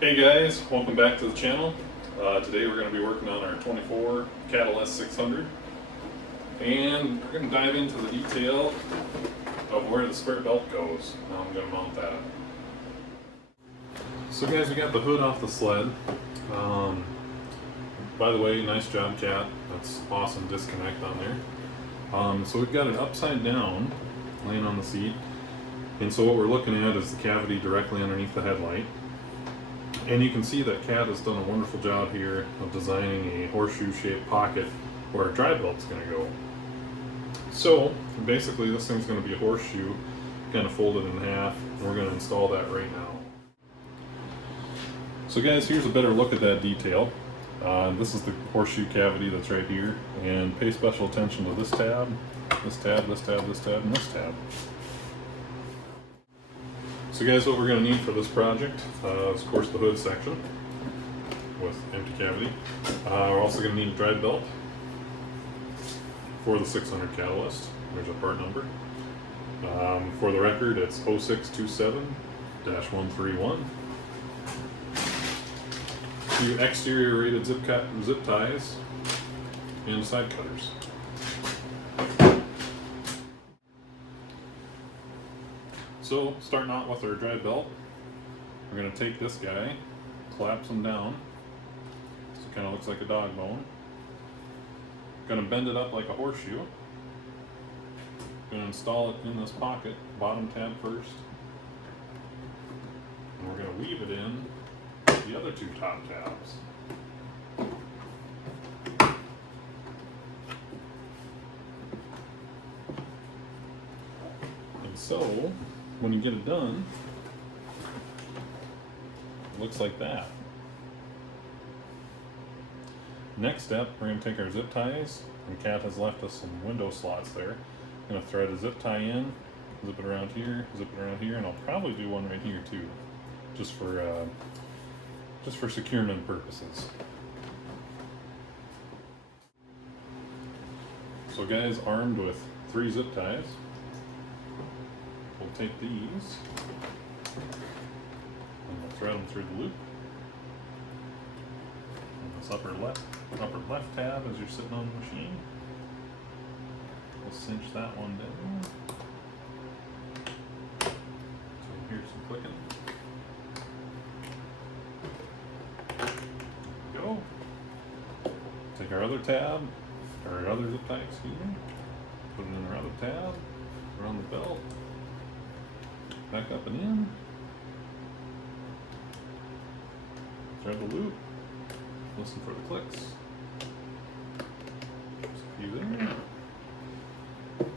Hey guys, welcome back to the channel. Today we're going to be working on our 24 Catalyst 600 and we're going to dive into the detail of where the square belt goes. Now I'm going to mount that. So guys, we got the hood off the sled. By the way, nice job, Cat. That's awesome disconnect on there. So we've got it upside down laying on the seat, and so what we're looking at is the cavity directly underneath the headlight. And you can see that Cat has done a wonderful job here of designing a horseshoe shaped pocket where our drive belt's going to go. So basically this thing's going to be a horseshoe kind of folded in half, and we're going to install that right now. So guys, here's a better look at that detail. This is the horseshoe cavity that's right here, and pay special attention to this tab, this tab, this tab, this tab, and this tab. So guys, what we're going to need for this project is of course the hood section with empty cavity. We're also going to need a drive belt for the 600 Catalyst. There's a part number. For the record, it's 0627-131. Two exterior rated zip ties and side cutters. So, starting out with our drive belt, we're going to take this guy, collapse him down, so it kind of looks like a dog bone. Going to bend it up like a horseshoe. Going to install it in this pocket, bottom tab first. And we're going to weave it in the other two top tabs. And so, when you get it done, it looks like that. Next step, we're going to take our zip ties, and Cat has left us some window slots there. I'm going to thread a zip tie in, zip it around here, and I'll probably do one right here too, just for securement purposes. So guys, armed with 3 zip ties, we'll take these and we'll thread them through the loop. And this upper left tab as you're sitting on the machine, we'll cinch that one down. So here's some clicking. There we go. Take our other tab, or our other zip tie, excuse me, put it in our other tab, around the belt. Back up and in. Thread the loop. Listen for the clicks. There's a few there.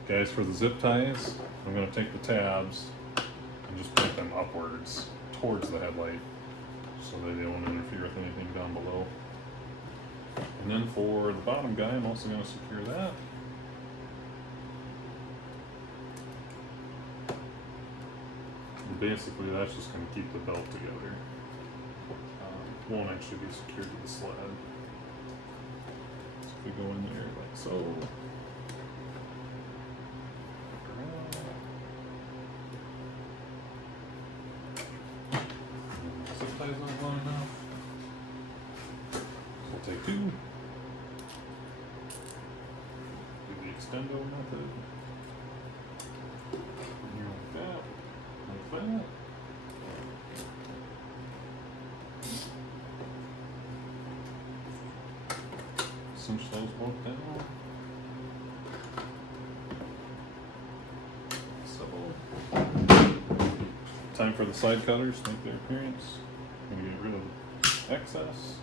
Guys, for the zip ties, I'm going to take the tabs and just point them upwards towards the headlight so that they don't interfere with anything down below. And then for the bottom guy, I'm also going to secure that. Basically, that's just going to keep the belt together. Won't actually be secured to the sled. So if we go in there like so. Zip tie's not long enough. So we'll take 2. Do the extendo method. And here like that. Like that. Cinch those both down. So, time for the side cutters to make their appearance. I'm going to get rid of the excess.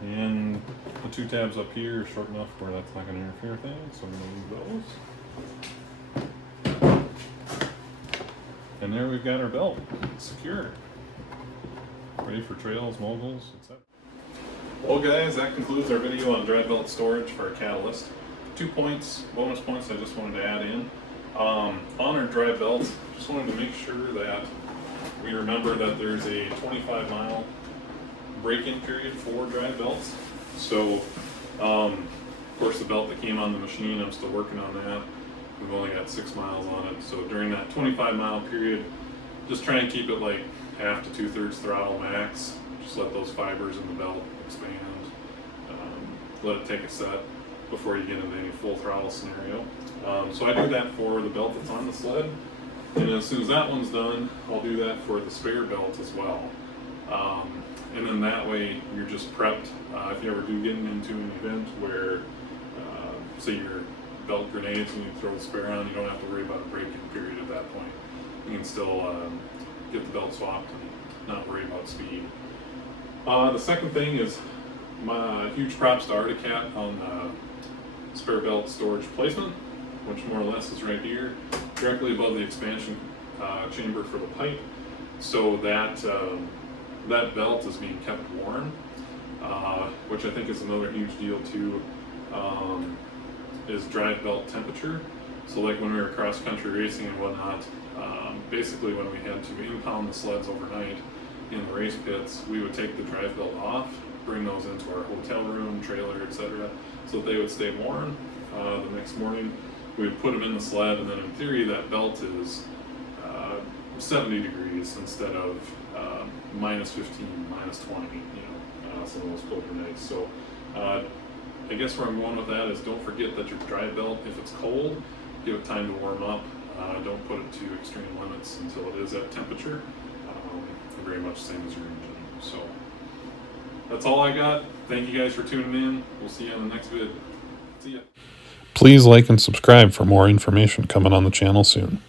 And the 2 tabs up here are short enough where that's not going to interfere with things, so I'm going to leave those. And there we've got our belt secure. Ready for trails, moguls, etc. Well guys, that concludes our video on drive belt storage for a Catalyst. 2 points, bonus points I just wanted to add in. On our drive belt, just wanted to make sure that we remember that there's a 25-mile break-in period for drive belts. So, of course the belt that came on the machine, I'm still working on that. We've only got 6 miles on it, so during that 25-mile period, just try and keep it like half to 2/3 throttle max. Just let those fibers in the belt expand. Let it take a set before you get into any full throttle scenario. So I do that for the belt that's on the sled, and as soon as that one's done, I'll do that for the spare belt as well. And then that way you're just prepped if you ever do get into an event where, say your belt grenades and you throw the spare on, you don't have to worry about a break-in period at that point. You can still get the belt swapped and not worry about speed. The second thing is my huge props to Arcticat on the spare belt storage placement, which more or less is right here, directly above the expansion chamber for the pipe, so that that belt is being kept warm, which I think is another huge deal too, is drive belt temperature. So like when we were cross country racing and whatnot, basically when we had to impound the sleds overnight in the race pits, we would take the drive belt off, bring those into our hotel room, trailer, etc., so that they would stay warm. The next morning we would put them in the sled, and then in theory that belt is 70 degrees instead of minus 15, minus 20, some of those colder nights. So I guess where I'm going with that is don't forget that your drive belt, if it's cold, give it time to warm up. Don't put it to extreme limits until it is at temperature. Very much the same as your engine. So that's all I got. Thank you guys for tuning in. We'll see you on the next vid. See ya. Please like and subscribe for more information coming on the channel soon.